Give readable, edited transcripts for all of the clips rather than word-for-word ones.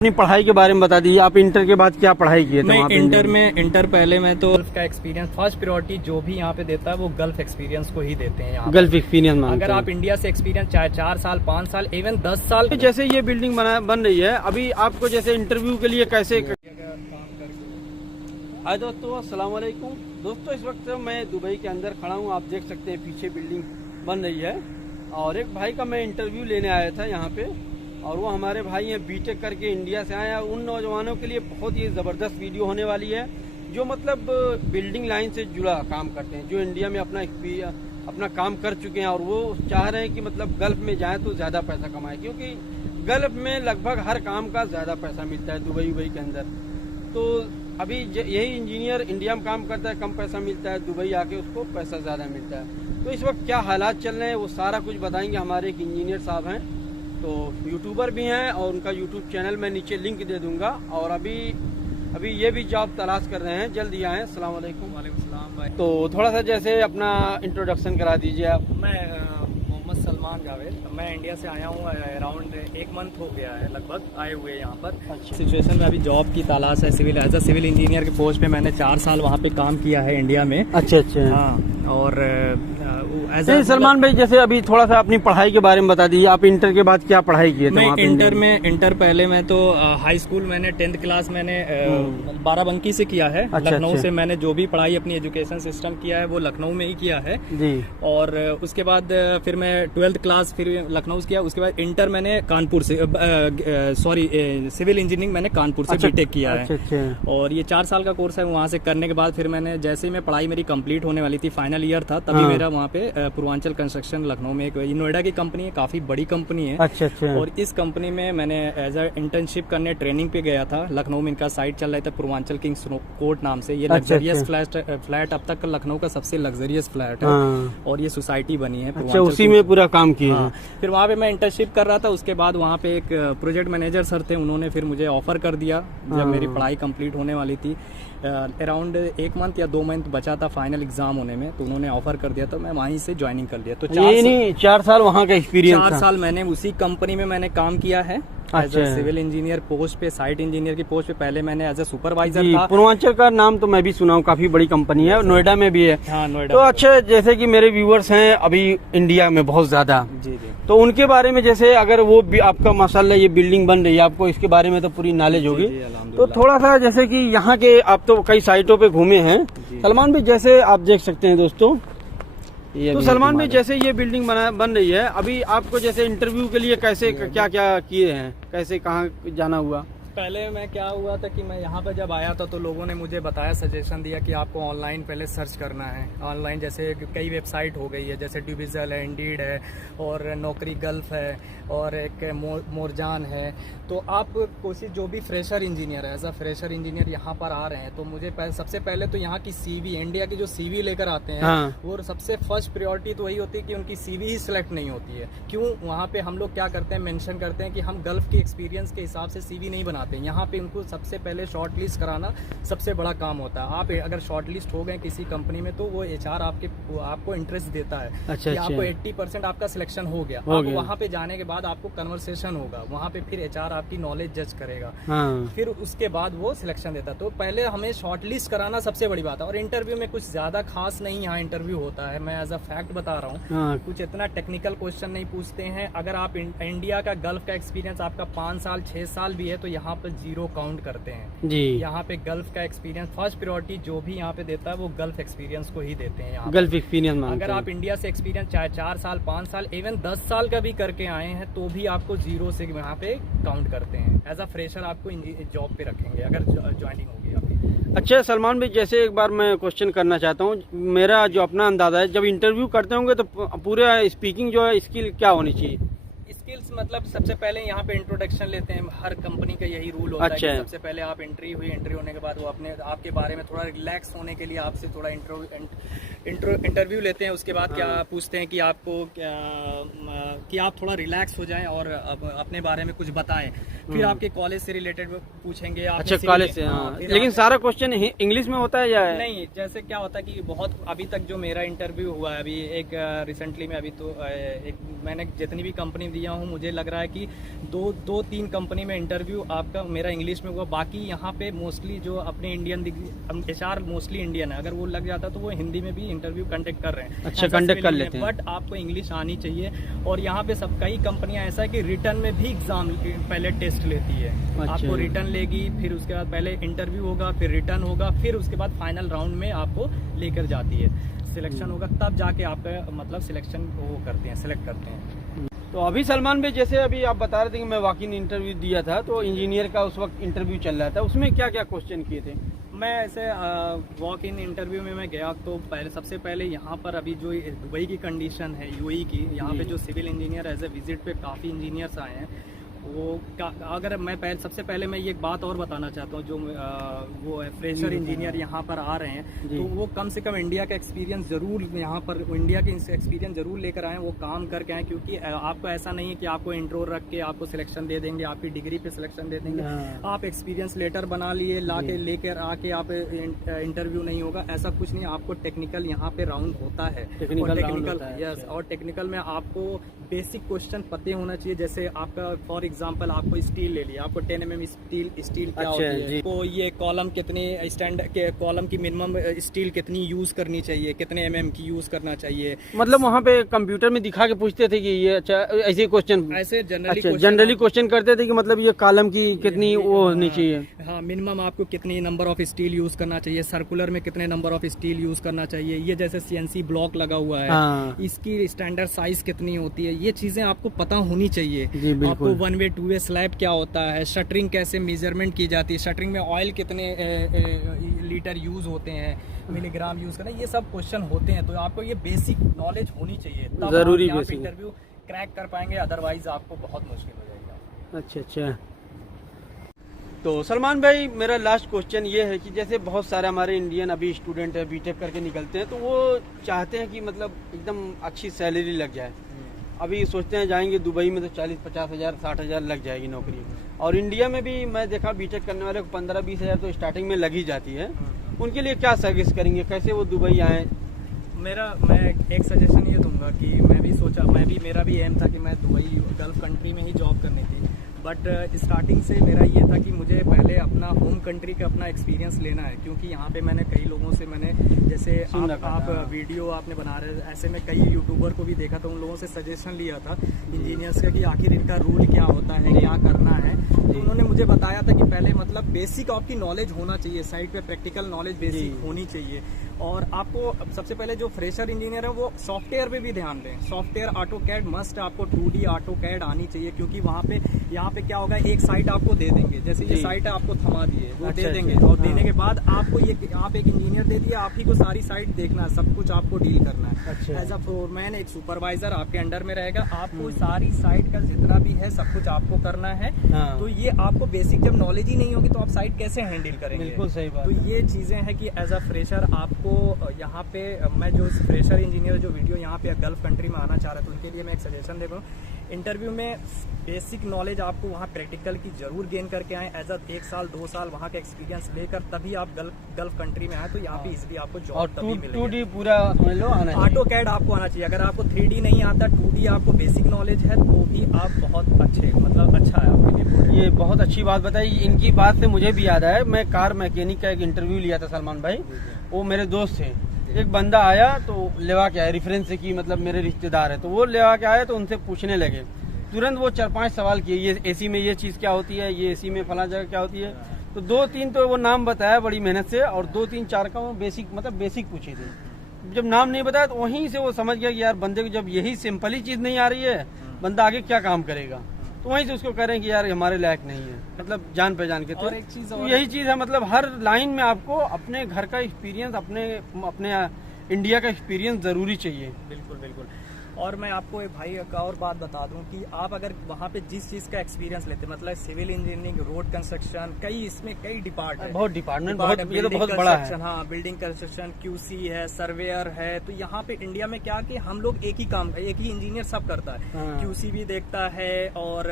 अपनी पढ़ाई के बारे में बता दीजिए। आप इंटर के बाद क्या पढ़ाई किए थे? मैं इंटर पहले मैं तो गल्फ का एक्सपीरियंस, फर्स्ट प्रायोरिटी जो भी यहाँ पे देता है वो गल्फ एक्सपीरियंस को ही देते हैं यहाँ। गल्फ एक्सपीरियंस अगर आप इंडिया से एक्सपीरियंस चाहे 4 साल 5 साल इवन 10 साल, जैसे ये बिल्डिंग बन रही है अभी, आपको जैसे इंटरव्यू के लिए कैसे हाय दोस्तों, अस्सलाम वालेकुम दोस्तों। इस वक्त मैं दुबई के अंदर खड़ा हूँ। आप देख सकते हैं पीछे बिल्डिंग बन रही है और एक भाई का मैं इंटरव्यू लेने आया था यहाँ पे, और वो हमारे भाई हैं बीटेक करके इंडिया से आए हैं। उन नौजवानों के लिए बहुत ही ज़बरदस्त वीडियो होने वाली है जो मतलब बिल्डिंग लाइन से जुड़ा काम करते हैं, जो इंडिया में अपना काम कर चुके हैं और वो चाह रहे हैं कि मतलब गल्फ में जाएं तो ज़्यादा पैसा कमाएं, क्योंकि गल्फ में लगभग हर काम का ज़्यादा पैसा मिलता है दुबई के अंदर। तो अभी यही इंजीनियर इंडिया में काम करता है, कम पैसा मिलता है, दुबई आके उसको पैसा ज़्यादा मिलता है। तो इस वक्त क्या हालात चल रहे हैं वो सारा कुछ बताएंगे। हमारे एक इंजीनियर साहब हैं, तो यूट्यूबर भी हैं और उनका यूट्यूब चैनल मैं नीचे लिंक दे दूंगा। और अभी ये भी जॉब तलाश कर रहे हैं, जल्दी आएँ। अस्सलाम वालेकुम। वालेकुम सलाम भाई। तो थोड़ा सा जैसे अपना इंट्रोडक्शन करा दीजिए आप। मैं मोहम्मद सलमान जावेद, मैं इंडिया से आया हूँ। अराउंड 1 मंथ हो गया है लगभग आए हुए यहाँ पर। अच्छा। सिचुएशन में अभी जॉब की तलाश है। एज अ सिविल इंजीनियर के पोस्ट पे मैंने 4 साल वहाँ पे काम किया है इंडिया में। अच्छा। हाँ, और सलमान भाई जैसे अभी थोड़ा सा अपनी पढ़ाई के बारे में बता दीजिए। आप इंटर के बाद क्या पढ़ाई किए थे? इंटर पहले मैं तो हाई स्कूल मैंने 10th क्लास मैंने बाराबंकी से किया है। लखनऊ से मैंने जो भी पढ़ाई अपनी एजुकेशन सिस्टम किया है वो लखनऊ में ही किया है जी। और उसके बाद फिर मैं 12th क्लास फिर लखनऊ से किया। उसके बाद इंटर मैंने कानपुर से सिविल इंजीनियरिंग मैंने कानपुर से बीटेक किया है। और ये 4 साल का कोर्स है। वहाँ से करने के बाद फिर मैंने जैसे ही मैं पढ़ाई मेरी कंप्लीट होने वाली थी, फाइनल ईयर था, तभी मेरा वहाँ पे पूर्वांचल कंस्ट्रक्शन लखनऊ में एक नोएडा की कंपनी है, काफी बड़ी कंपनी है। अच्छा। और इस कंपनी में मैंने एज अ इंटर्नशिप करने ट्रेनिंग पे गया था। लखनऊ में इनका साइट चल रहा था पूर्वांचल किंग्स कोर्ट नाम से। ये लग्जरियस फ्लैट अब तक लखनऊ का सबसे लग्जरियस फ्लैट है और ये सोसाइटी बनी है। अच्छा, उसी में पूरा काम किया। फिर वहाँ पे मैं इंटर्नशिप कर रहा था। उसके बाद वहाँ पे एक प्रोजेक्ट मैनेजर सर थे, उन्होंने फिर मुझे ऑफर कर दिया जब मेरी पढ़ाई कंप्लीट होने वाली थी। अराउंड 1 मंथ या 2 मंथ बचा था फाइनल एग्जाम होने में, तो उन्होंने ऑफर कर दिया, तो मैं वहीं से ज्वाइनिंग कर लिया। तो 4 साल वहाँ का एक्सपीरियंस। 4 साल मैंने उसी कंपनी में मैंने काम किया है as a civil engineer post पे, साइट इंजीनियर की पोस्ट पे। पहले मैंने एज अ सुपरवाइजर था। पूर्वांचल का नाम तो मैं भी सुना हूँ, काफी बड़ी कंपनी है, नोएडा में भी है। हाँ, नोएडा। तो अच्छा, जैसे कि मेरे व्यूअर्स हैं अभी इंडिया में बहुत ज्यादा, जी, तो उनके बारे में जैसे अगर वो भी आपका माशाल्लाह ये बिल्डिंग बन रही है, आपको इसके बारे में तो पूरी नॉलेज होगी, तो थोड़ा सा जैसे कि यहाँ के आप तो कई साइटों पे घूमे हैं सलमान भाई, जैसे आप देख सकते हैं दोस्तों। तो सलमान भाई जैसे ये बिल्डिंग बन रही है अभी, आपको जैसे इंटरव्यू के लिए कैसे क्या किए हैं, कैसे कहाँ जाना हुआ? पहले मैं क्या हुआ था कि मैं यहाँ पर जब आया था तो लोगों ने मुझे बताया, सजेशन दिया कि आपको ऑनलाइन पहले सर्च करना है। ऑनलाइन जैसे कई वेबसाइट हो गई है, जैसे ड्यूबिजल है, इंडीड है और नौकरी गल्फ है और एक मोरजान है। तो आप कोशिश, जो भी फ्रेशर इंजीनियर है, एज अ फ्रेशर इंजीनियर यहाँ पर आ रहे हैं, तो मुझे सबसे पहले तो यहाँ की CV, इंडिया की जो CV लेकर आते हैं, वो सबसे फर्स्ट प्रायोरिटी तो वही होती है कि उनकी CV ही सिलेक्ट नहीं होती है। क्यों? वहाँ पे हम लोग क्या करते हैं, मेंशन करते हैं कि हम गल्फ के एक्सपीरियंस के हिसाब से CV नहीं बनाते। यहाँ पे उनको सबसे पहले शॉर्ट लिस्ट कराना सबसे बड़ा काम होता है। आप अगर शॉर्ट लिस्ट हो गए किसी कंपनी में, तो वो HR आपको इंटरेस्ट देता है कि आपको 80% आपका सिलेक्शन हो गया। वहाँ पे जाने के बाद आपको कन्वर्सेशन होगा, वहाँ पे फिर HR आपकी नॉलेज जज करेगा, फिर उसके बाद वो सिलेक्शन देता है। तो पहले हमें शॉर्ट लिस्ट कराना सबसे बड़ी बात है। और इंटरव्यू में कुछ ज्यादा खास नहीं यहाँ इंटरव्यू होता है, मैं एज अ फैक्ट बता रहा हूँ। कुछ इतना टेक्निकल क्वेश्चन नहीं पूछते हैं। अगर आप इंडिया का गल्फ का एक्सपीरियंस आपका 5 साल 6 साल भी है तो यहाँ पे 0 काउंट करते हैं जी। यहाँ पे गल्फ का एक्सपीरियंस, फर्स्ट प्रायोरिटी जो भी यहाँ पे देता है वो गल्फ एक्सपीरियंस को ही देते हैं यहाँ। गल्फ एक्सपीरियंस अगर आप इंडिया से एक्सपीरियंस चाहे 4 साल 5 साल इवन 10 साल का भी करके आए हैं, तो भी आपको 0 से यहाँ पे काउंट करते हैं। एज अ फ्रेशर आपको जॉब पे रखेंगे अगर ज्वाइनिंग होगी आपकी। अच्छा सलमान भाई, जैसे एक बार मैं क्वेश्चन करना चाहता हूँ। मेरा जो अपना अंदाजा है, जब इंटरव्यू करते होंगे तो पूरे स्पीकिंग जो है स्किल क्या होनी चाहिए? स्किल्स मतलब सबसे पहले यहाँ पे इंट्रोडक्शन लेते हैं, हर कंपनी का यही रूल होता है कि सबसे पहले आप एंट्री होने के बाद वो आपके बारे में थोड़ा रिलैक्स होने के लिए आपसे थोड़ा इंटरव्यू लेते हैं। उसके बाद क्या पूछते हैं कि आपको कि आप थोड़ा रिलैक्स हो जाएं और अपने बारे में कुछ बताएं। फिर आपके कॉलेज से रिलेटेड पूछेंगे। अच्छा, कॉलेज से। लेकिन सारा क्वेश्चन इंग्लिश में होता है या नहीं? जैसे क्या होता है कि बहुत अभी तक जो मेरा इंटरव्यू हुआ है, अभी एक रिसेंटली में, अभी तो एक मैंने जितनी भी कंपनी दिया हूँ, मुझे लग रहा है कि दो तीन कंपनी में इंटरव्यू आपका मेरा इंग्लिश में हुआ। बाकी यहाँ पे मोस्टली जो अपने इंडियन HR मोस्टली इंडियन है, अगर वो लग जाता तो वो हिंदी में भी इंटरव्यू कंडक्ट कर रहे हैं। अच्छा, कंडक्ट कर लेते हैं, बट आपको इंग्लिश आनी चाहिए। और यहाँ पे सब कई कंपनियां ऐसा है कि रिटर्न में भी एग्जाम पहले टेस्ट लेती है। अच्छा। आपको रिटर्न लेगी, फिर उसके बाद पहले इंटरव्यू होगा, फिर रिटर्न होगा, फिर उसके बाद फाइनल राउंड में आपको लेकर जाती है, सिलेक्शन होगा, तब जाके आपका मतलब सिलेक्शन वो करते हैं, सिलेक्ट करते हैं। तो अभी सलमान भाई, जैसे अभी आप बता रहे थे कि मैं वॉक इन इंटरव्यू दिया था, तो इंजीनियर का उस वक्त इंटरव्यू चल रहा था, उसमें क्या क्या क्वेश्चन किए थे? मैं ऐसे वॉक इन इंटरव्यू में मैं गया तो सबसे पहले यहाँ पर अभी जो दुबई की कंडीशन है, UAE की, यहाँ पे जो civil engineer as a visit पे काफ़ी इंजीनियर्स आए हैं, अगर मैं सबसे पहले मैं ये एक बात और बताना चाहता हूँ, जो वो फ्रेशर इंजीनियर यहाँ पर आ रहे हैं, तो वो कम से कम इंडिया का एक्सपीरियंस जरूर यहाँ पर इंडिया के एक्सपीरियंस जरूर लेकर आए, वो काम करके आए। क्योंकि आपको ऐसा नहीं है कि आपको इंट्रो रख के आपको सिलेक्शन दे देंगे, आपकी डिग्री पे सिलेक्शन दे देंगे। आप एक्सपीरियंस लेटर बना लिए, लेकर आके आप इंटरव्यू नहीं होगा, ऐसा कुछ नहीं। आपको टेक्निकल यहाँ पे राउंड होता है, और टेक्निकल में आपको बेसिक क्वेश्चन पते होना चाहिए। जैसे आपका फॉर एग्जांपल आपको स्टील ले लिया, आपको 10 mm स्टील क्या होती है, तो ये कॉलम कितने कॉलम की मिनिमम स्टील कितनी यूज करनी चाहिए, कितने mm की यूज करना चाहिए। मतलब वहाँ पे कंप्यूटर में दिखा के पूछते थे कि ये अच्छा ऐसे क्वेश्चन, ऐसे जनरली क्वेश्चन करते थे कि मतलब ये कॉलम की कितनी वो होनी चाहिए। हाँ, मिनिमम आपको कितनी नंबर ऑफ स्टील यूज करना चाहिए, सर्कुलर में कितने नंबर ऑफ स्टील यूज करना चाहिए, ये जैसे CNC ब्लॉक लगा हुआ है, इसकी स्टैंडर्ड साइज कितनी होती है, ये चीजें आपको पता होनी चाहिए। आपको 1 वे 2 वे स्लैब क्या होता है, शटरिंग कैसे मेजरमेंट की जाती है, शटरिंग में ऑयल कितने लीटर यूज होते हैं, मिलीग्राम यूज करना, ये सब क्वेश्चन होते हैं। तो आपको ये बेसिक नॉलेज होनी चाहिए, तब जरूरी आप इंटरव्यू क्रैक कर पाएंगे, अदरवाइज आपको बहुत मुश्किल हो जाएगा। अच्छा। तो सलमान भाई, मेरा लास्ट क्वेश्चन ये है कि जैसे बहुत सारे हमारे इंडियन अभी स्टूडेंट है, बीटेक करके निकलते हैं, तो वो चाहते हैं कि मतलब एकदम अच्छी सैलरी लग जाए। अभी सोचते हैं जाएंगे दुबई में तो 40-50 हज़ार 60 हज़ार लग जाएगी नौकरी, और इंडिया में भी मैं देखा बीटेक करने वाले को 15-20 हज़ार तो स्टार्टिंग में लग ही जाती है। उनके लिए क्या सजेस्ट करेंगे, कैसे वो दुबई आए? मैं एक सजेशन ये दूंगा कि मेरा भी एम था कि मैं दुबई गल्फ कंट्री में ही जॉब करनी थी, बट स्टार्टिंग से मेरा ये था कि मुझे पहले अपना होम कंट्री का अपना एक्सपीरियंस लेना है। क्योंकि यहाँ पे मैंने कई लोगों से जैसे आप वीडियो आपने बना रहे, ऐसे में कई यूट्यूबर को भी देखा, तो उन लोगों से सजेशन लिया था इंजीनियर्स का कि आखिर इनका रूल क्या होता है, क्या करना है। तो उन्होंने मुझे बताया था कि पहले मतलब बेसिक आपकी नॉलेज होना चाहिए, साइड पे प्रैक्टिकल नॉलेज बेसिक होनी चाहिए। और आपको सबसे पहले जो फ्रेशर इंजीनियर है वो सॉफ्टवेयर पे भी ध्यान दें। सॉफ्टवेयर AutoCAD मस्ट, आपको 2D AutoCAD आनी चाहिए। क्योंकि यहाँ पे क्या होगा, एक साइट आपको दे देंगे, जैसे ये साइट आपको थमा दिए, वो दे देंगे, और देने के बाद आपको आप एक इंजीनियर दे दिया, आप ही को सारी साइट देखना है, सब कुछ आपको डील करना है। एज अ फोरमैन एक सुपरवाइजर आपके अंडर में रहेगा, आपको सारी साइट का जितना भी है सब कुछ आपको करना है। तो ये आपको बेसिक जब नॉलेज ही नहीं होगी तो आप साइट कैसे हैंडल करेंगे? बिल्कुल सही बात। तो ये चीजें हैं कि एज अ फ्रेशर आपको यहाँ पे, मैं जो फ्रेशर इंजीनियर जो वीडियो यहाँ पे गल्फ कंट्री में आना चाह रहा था, उनके लिए मैं एक सजेशन दे रहा हूँ, इंटरव्यू में बेसिक नॉलेज आपको वहाँ प्रैक्टिकल की जरूर गेन करके आए। एज 1 साल 2 साल वहाँ का एक्सपीरियंस लेकर तभी आप गल्फ कंट्री में आए, तो यहाँ पे इजिली आपको जॉब तभी मिलेगी। 2D पूरा समझ लो आना चाहिए। AutoCAD आपको आना चाहिए। अगर आपको 3D नहीं आता, 2D आपको बेसिक नॉलेज है, तो भी आप बहुत अच्छे, मतलब अच्छा है आपके लिए। ये बहुत अच्छी बात बताई। इनकी बात से मुझे भी याद आया, मैं कार मैकेनिक का एक इंटरव्यू लिया था सलमान भाई, वो मेरे दोस्त थे। एक बंदा आया तो लेवा के आया रेफरेंस से कि मतलब मेरे रिश्तेदार है, तो वो लेवा के आया तो उनसे पूछने लगे, तुरंत वो 4-5 सवाल किए, ये एसी में ये चीज़ क्या होती है, ये एसी में फला जगह क्या होती है। तो 2-3 तो वो नाम बताया बड़ी मेहनत से, और 2-3-4 का वो बेसिक पूछे थे। जब नाम नहीं बताया तो वहीं से वो समझ गया कि यार बंदे को जब यही सिंपल ही चीज़ नहीं आ रही है, बंदा आगे क्या काम करेगा। तो वहीं से उसको कह रहे हैं कि यार हमारे लायक नहीं है, मतलब जान पहचान के। तो यही चीज़ है, मतलब हर लाइन में आपको अपने घर का एक्सपीरियंस, अपने इंडिया का एक्सपीरियंस जरूरी चाहिए। बिल्कुल बिल्कुल। और मैं आपको एक भाई का और बात बता दूं कि आप अगर वहाँ पे जिस चीज का एक्सपीरियंस लेते हैं, मतलब सिविल इंजीनियरिंग, रोड कंस्ट्रक्शन, इसमें कई डिपार्टमेंट, बहुत डिपार्टमेंट, ये तो बहुत बड़ा है। हाँ, बिल्डिंग कंस्ट्रक्शन, QC है, सर्वेयर है। तो यहाँ पे इंडिया में क्या कि हम लोग एक ही इंजीनियर सब करता है। QC भी देखता है और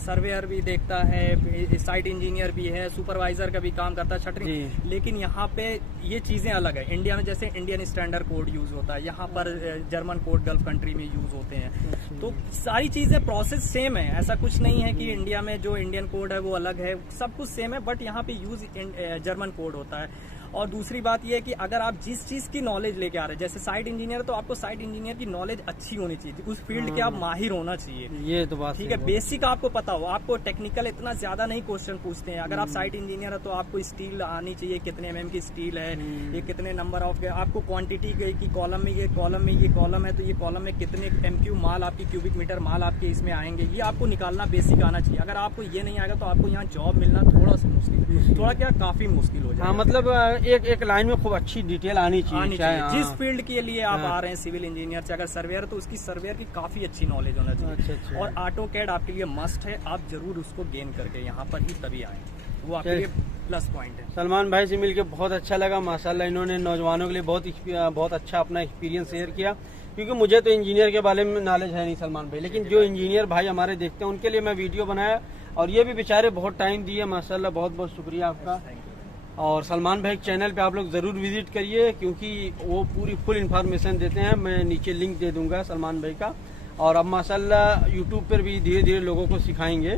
सर्वेयर भी देखता है, साइट इंजीनियर भी है, सुपरवाइजर का भी काम करता है, शटरिंग। लेकिन यहाँ पे ये चीजें अलग है। इंडिया में जैसे इंडियन स्टैंडर्ड कोड यूज होता है, यहाँ पर जर्मन कोड गल्फ कंट्री में यूज होते हैं। तो सारी चीजें प्रोसेस सेम है, ऐसा कुछ नहीं है कि इंडिया में जो इंडियन कोड है वो अलग है, सब कुछ सेम है, बट यहाँ पे यूज जर्मन कोड होता है। और दूसरी बात यह है कि अगर आप जिस चीज की नॉलेज लेके आ रहे हैं, जैसे साइट इंजीनियर, तो आपको साइट इंजीनियर की नॉलेज अच्छी होनी चाहिए, उस फील्ड के आप माहिर होना चाहिए। ये तो बात ठीक है, बेसिक आपको पता हो, आपको टेक्निकल इतना ज्यादा नहीं क्वेश्चन पूछते हैं। अगर आप साइट इंजीनियर है तो आपको स्टील आनी चाहिए, कितने mm की स्टील है, ये कितने नंबर ऑफ, आपको क्वांटिटी की कॉलम में ये कॉलम है तो ये कॉलम में कितने MQ माल आपकी क्यूबिक मीटर माल आपके इसमें आएंगे, ये आपको निकालना बेसिक आना चाहिए। अगर आपको ये नहीं आएगा तो आपको यहाँ जॉब मिलना थोड़ा सा मुश्किल, थोड़ा क्या काफी मुश्किल हो जाएगा। हाँ, मतलब एक लाइन में खूब अच्छी डिटेल आनी चाहिए। जिस फील्ड के लिए आप आ रहे हैं, सिविल इंजीनियर से अगर सर्वेयर, तो उसकी सर्वेयर की काफी अच्छी नॉलेज होना चाहिए। अच्छा। और ऑटोकैड आपके लिए मस्ट है, आप जरूर उसको गेन करके यहाँ पर ही तभी आए, वो आपके लिए प्लस पॉइंट है। सलमान भाई से मिलकर बहुत अच्छा लगा माशाल्लाह, इन्होंने नौजवानों के लिए बहुत अच्छा अपना एक्सपीरियंस शेयर किया, क्योंकि मुझे तो इंजीनियर के बारे में नॉलेज है नहीं सलमान भाई, लेकिन जो इंजीनियर भाई हमारे देखते हैं उनके लिए मैं वीडियो बनाया, और ये भी बेचारे बहुत टाइम दिए माशाल्लाह, बहुत बहुत शुक्रिया आपका। और सलमान भाई के चैनल पे आप लोग ज़रूर विजिट करिए, क्योंकि वो पूरी फुल इन्फॉर्मेशन देते हैं। मैं नीचे लिंक दे दूंगा सलमान भाई का। और अब माशाल्लाह यूट्यूब पर भी धीरे धीरे लोगों को सिखाएंगे।